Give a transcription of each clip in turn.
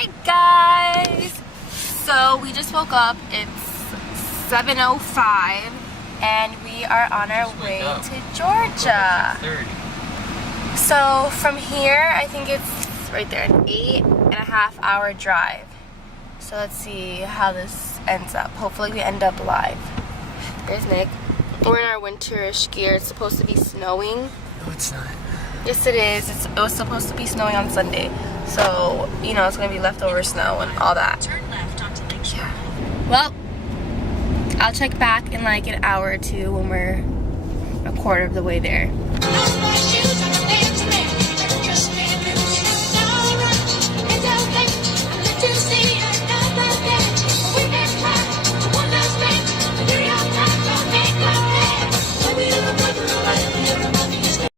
Alright guys, so we just woke up. It's 7:05 and we are on our way to Georgia. So from here, I think it's right there, an 8.5-hour drive. So let's see how this ends up. Hopefully we end up alive. There's Nick. We're in our winterish gear. It's supposed to be snowing. No, it's not. Yes, it is. It was supposed to be snowing on Sunday. So, you know, it's going to be leftover snow and all that. Yeah. Well, I'll check back in like an hour or two when we're a quarter of the way there.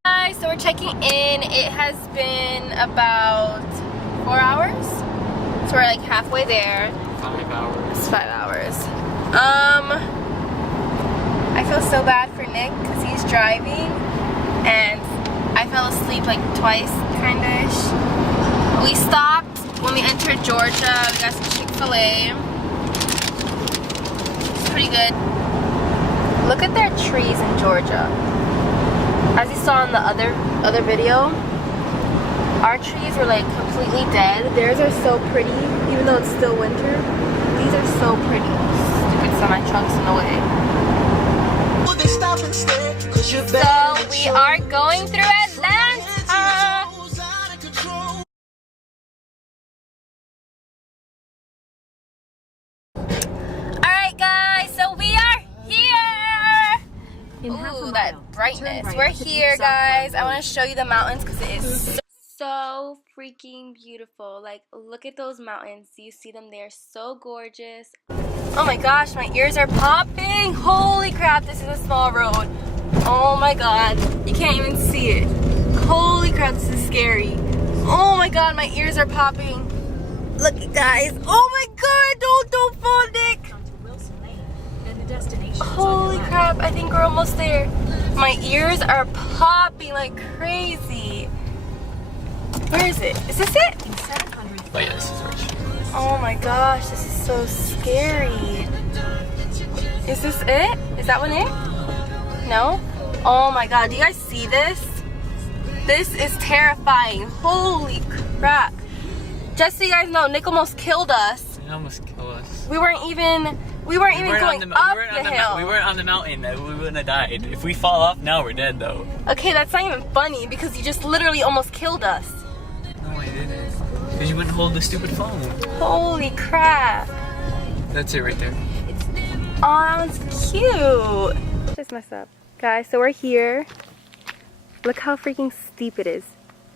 Guys, so we're checking in. It has been about 4 hours. So we're like halfway there. 5 hours. It's 5 hours. I feel so bad for Nick because he's driving and I fell asleep like twice, kinda-ish. We stopped when we entered Georgia. We got some Chick-fil-A. It's pretty good. Look at their trees in Georgia. As you saw in the other video, our trees were like completely dead. Theirs are so pretty, even though it's still winter. These are so pretty. Stupid semi-trucks in the way. So we are going through Atlanta. Alright guys, so we are here. Ooh, that brightness. We're here guys. I want to show you the mountains because it is so freaking beautiful. Like, look at those mountains. Do you see them? They're so gorgeous. Oh my gosh, my ears are popping. Holy crap, this is a small road. Oh my god, you can't even see it. Holy crap, this is scary. Oh my god, my ears are popping. Look guys. Oh my god, don't fall, Nick. Holy crap, I think we're almost there. My ears are popping like crazy. Where is it? Is this it? Oh yeah, this is rich. Oh my gosh, this is so scary. Is this it? Is that one it? No? Oh my god, do you guys see this? This is terrifying. Holy crap. Just so you guys know, Nick almost killed us. He almost killed us. We weren't even going up the hill. We weren't on the mountain. We wouldn't have died. If we fall off now, we're dead though. Okay, that's not even funny because you just literally almost killed us. No, I didn't. Because you wouldn't hold the stupid phone. Holy crap. That's it right there. Oh, that's cute. Just messed up. Guys, so we're here. Look how freaking steep it is.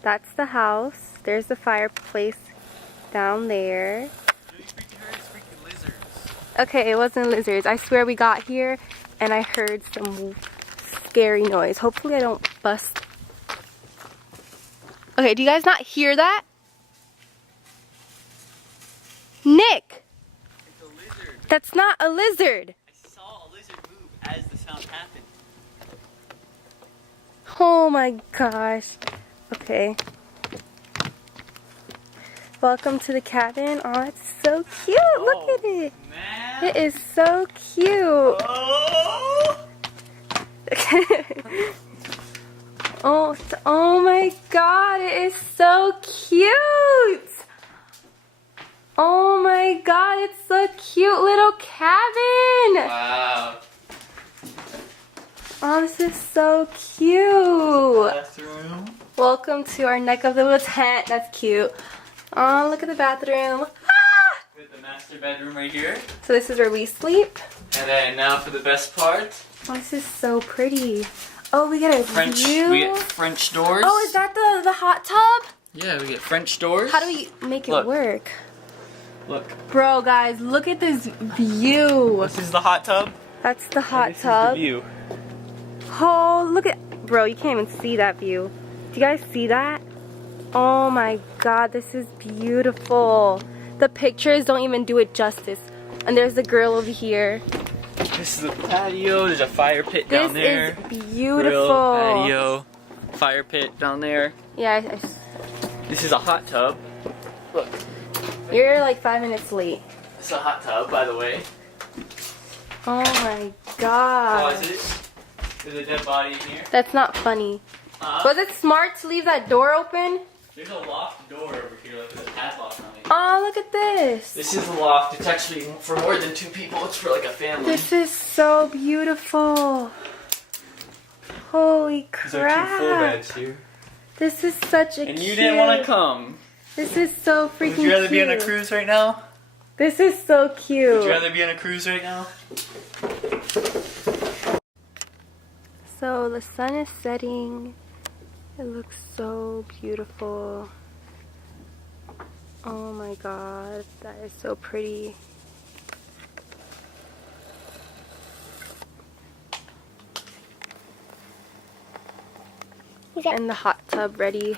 That's the house. There's the fireplace down there. Okay, it wasn't lizards. I swear we got here and I heard some scary noise. Hopefully I don't bust. Okay, do you guys not hear that? Nick! It's a lizard. That's not a lizard. I saw a lizard move as the sound happened. Oh my gosh. Okay. Welcome to the cabin. Oh, it's so cute. Look at it. Man. It is so cute. Oh! Oh my god, it is so cute. Oh my god, it's a cute little cabin. Wow. Oh, this is so cute. Bathroom. Welcome to our neck of the woods tent. That's cute. Oh, look at the bathroom. Ah! We have the master bedroom right here. So this is where we sleep. And then now for the best part. Oh, this is so pretty. Oh, we get a view. We get French doors. Oh, is that the hot tub? Yeah, we get French doors. How do we make it Look. work? Look. Bro, guys, look at this view. This is the hot tub. That's the hot This tub. is the view. Oh, look at, bro, you can't even see that view. Do you guys see that? Oh my god, this is beautiful. The pictures don't even do it justice. And there's the girl over here. This is the patio. There's a fire pit down there. This is beautiful. Grill, patio, fire pit down there. Yeah, This is a hot tub. Look. You're like 5 minutes late. It's a hot tub, by the way. Oh my god. Oh, is it? There's a dead body in here. That's not funny. Was it smart to leave that door open? There's a locked door over here, like with a padlock on it. Oh, look at this. This is a loft. It's actually for more than 2 people. It's for like a family. This is so beautiful. Holy crap. These are 2 full beds here. This is such a And cute. you didn't want to come. This is so freaking cute. Would you rather be on a cruise right now? This is so cute. Would you rather be on a cruise right now? So the sun is setting. It looks so beautiful. Oh my god, that is so pretty. And the hot tub ready.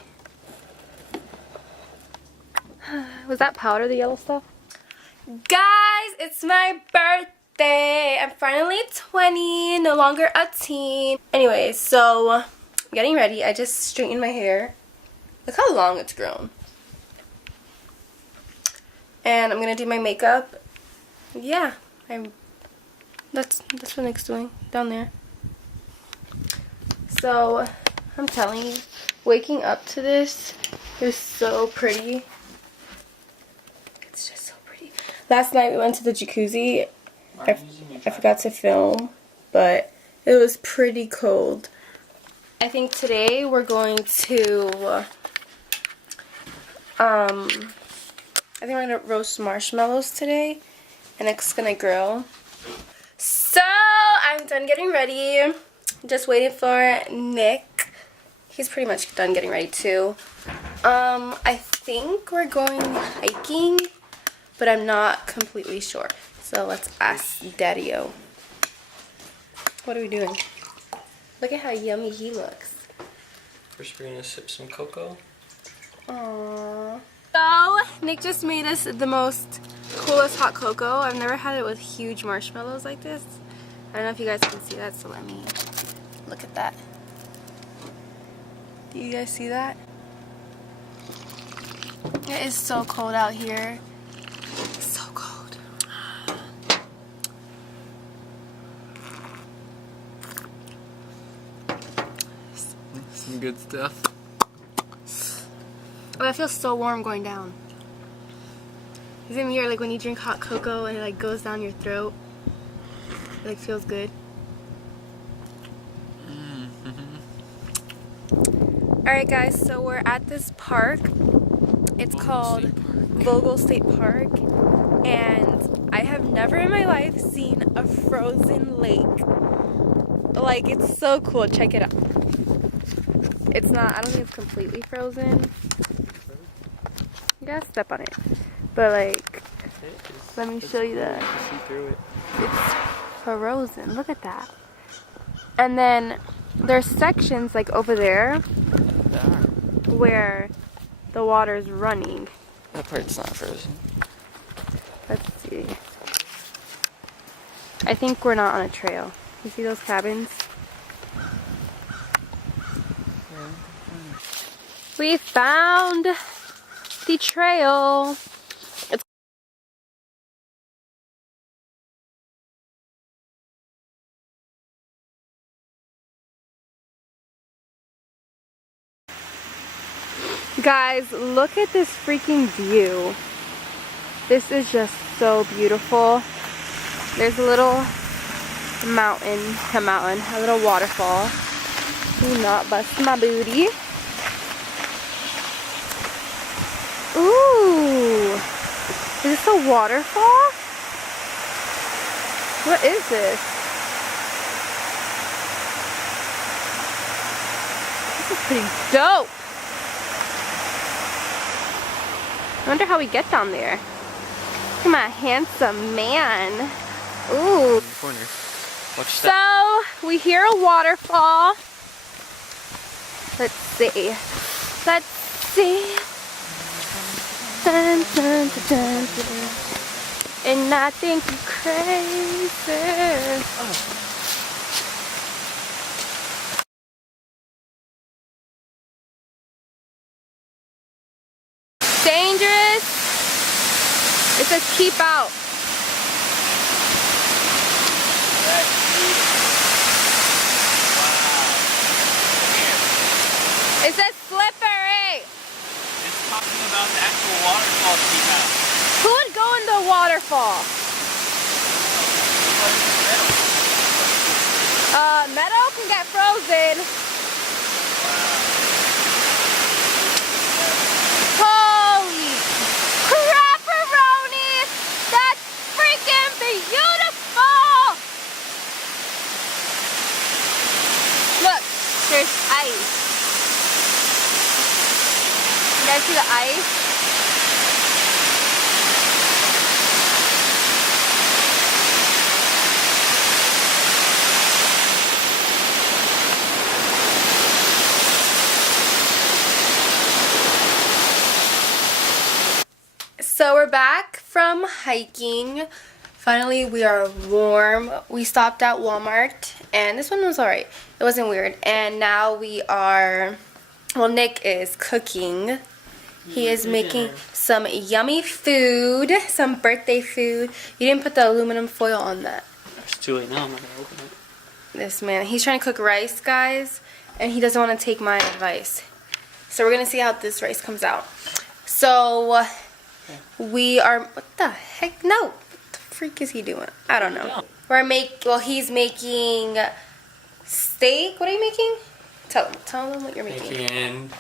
Was that powder, the yellow stuff? Guys, it's my birthday. I'm finally 20, no longer a teen. Anyway, so I'm getting ready. I just straightened my hair. Look how long it's grown. And I'm gonna do my makeup. Yeah, that's what Nick's doing down there. So I'm telling you, waking up to this is so pretty. It's just so pretty. Last night we went to the jacuzzi. I forgot to film, but it was pretty cold. I think today we're going to I think we're gonna roast marshmallows today, and Nick's gonna grill. So I'm done getting ready. Just waiting for Nick. He's pretty much done getting ready too. I think we're going hiking, but I'm not completely sure. So let's ask Daddy-O. What are we doing? Look at how yummy he looks. First, we're gonna sip some cocoa. Aww. So, Nick just made us the most coolest hot cocoa. I've never had it with huge marshmallows like this. I don't know if you guys can see that, so let me look at that. Do you guys see that? It is so cold out here. It's so cold. Some good stuff. Oh, that feels so warm going down. Isn't it weird, like when you drink hot cocoa and it like goes down your throat? It like feels good. Alright guys, so we're at this park. It's called Vogel State Park. And I have never in my life seen a frozen lake. Like, it's so cool. Check it out. It's not, I don't think it's completely frozen. You gotta step on it. But like, let me show you that. It's frozen. Look at that. And then there's sections like over there where the water's running. That part's not frozen. Let's see. I think we're not on a trail. You see those cabins? We found the trail. Guys, look at this freaking view. This is just so beautiful. There's a little a little waterfall. Do not bust my booty. Ooh, is this a waterfall? What is this? This is pretty dope. I wonder how we get down there. Look at my handsome man. Ooh. Corner. Watch that. So, we hear a waterfall. Let's see. Let's see. Dun, dun, dun, dun, dun. And I think you're crazy. Oh. Dangerous. says keep out. That's beautiful. Wow. Here. It says slippery. It's talking about the actual waterfall to keep out. Who would go in the waterfall? Meadow can get frozen. Holy crap-a-roni! That's freaking beautiful! Look, there's ice. You guys see the ice? So we're back from hiking. Finally, we are warm. We stopped at Walmart, and this one was alright. It wasn't weird. And now we are, well, Nick is cooking. He is making some yummy food, some birthday food. You didn't put the aluminum foil on that. It's too late now. I'm not gonna open it. This man, he's trying to cook rice, guys, and he doesn't want to take my advice. So we're gonna see how this rice comes out. So we are, what the heck? No, what the freak is he doing? I don't know. Well, he's making steak. What are you making? Tell them what you're making. Making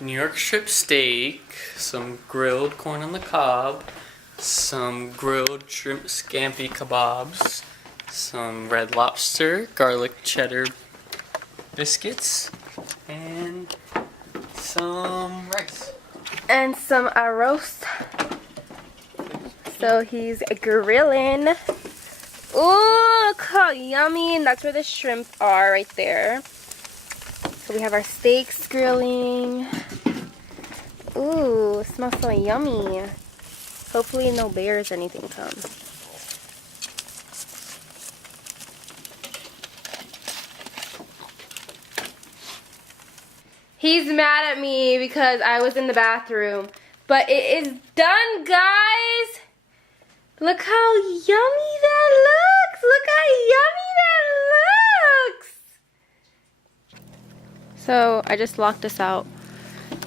New York strip steak, some grilled corn on the cob, some grilled shrimp scampi kebabs, some red lobster, garlic cheddar biscuits, and some rice. And some arroz. So he's grilling. Ooh, look how yummy. And that's where the shrimp are, right there. So we have our steaks grilling. Ooh, it smells so yummy. Hopefully no bears or anything come. He's mad at me because I was in the bathroom. But it is done, guys. Look how yummy that looks. Look how yummy that looks. So I just locked this out.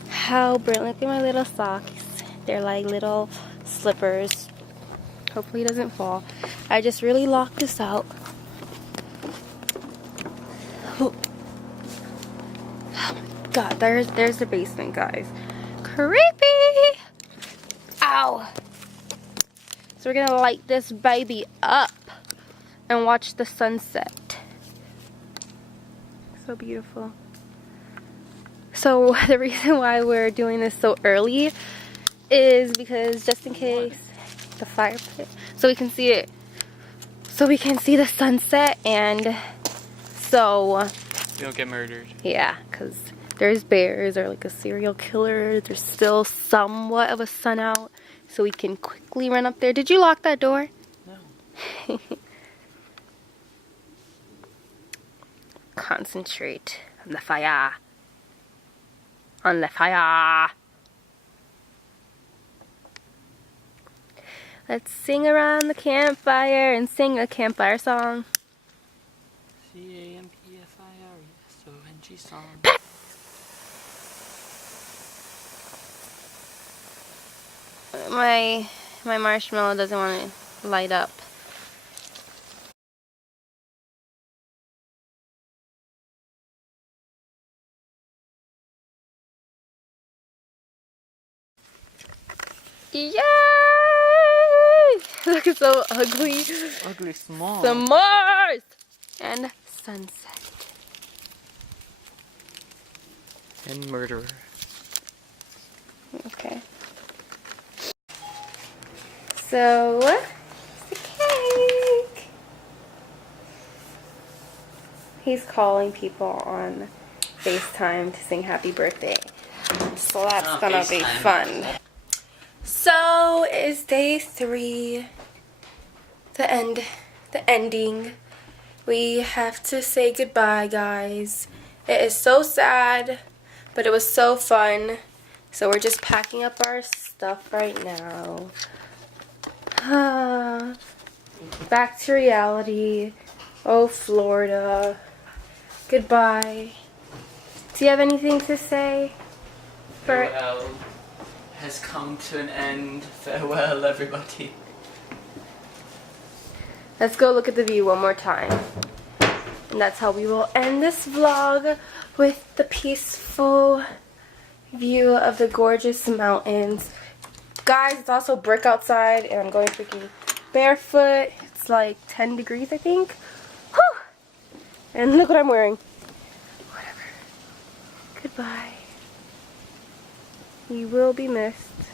How brilliant. Look at my little socks. They're like little slippers. Hopefully it doesn't fall. I just really locked this out. God, there's the basement, guys. Creepy! Ow! So we're gonna light this baby up and watch the sunset. So beautiful. So the reason why we're doing this so early is because just in case the fire pit, so we can see it, so we can see the sunset, and so you don't get murdered. Yeah, because there's bears or like a serial killer. There's still somewhat of a sun out, so we can quickly run up there. Did you lock that door? No. Concentrate on the fire. On the fire. Let's sing around the campfire and sing a campfire song. CAMPFIRESONG song. My marshmallow doesn't want to light up. Yay! Look, it's so ugly. Ugly small. Some Mars! And sunset. And murderer. Okay. So, the cake. He's calling people on FaceTime to sing happy birthday. So that's gonna be fun. So it's day 3. The ending. We have to say goodbye, guys. It is so sad, but it was so fun. So we're just packing up our stuff right now. Back to reality. Oh, Florida. Goodbye. Do you have anything to say? Farewell has come to an end. Farewell, everybody. Let's go look at the view one more time. And that's how we will end this vlog, with the peaceful view of the gorgeous mountains. Guys, it's also brick outside and I'm going freaking barefoot. It's like 10 degrees, I think. Whew! And look what I'm wearing. Whatever. Goodbye. You will be missed.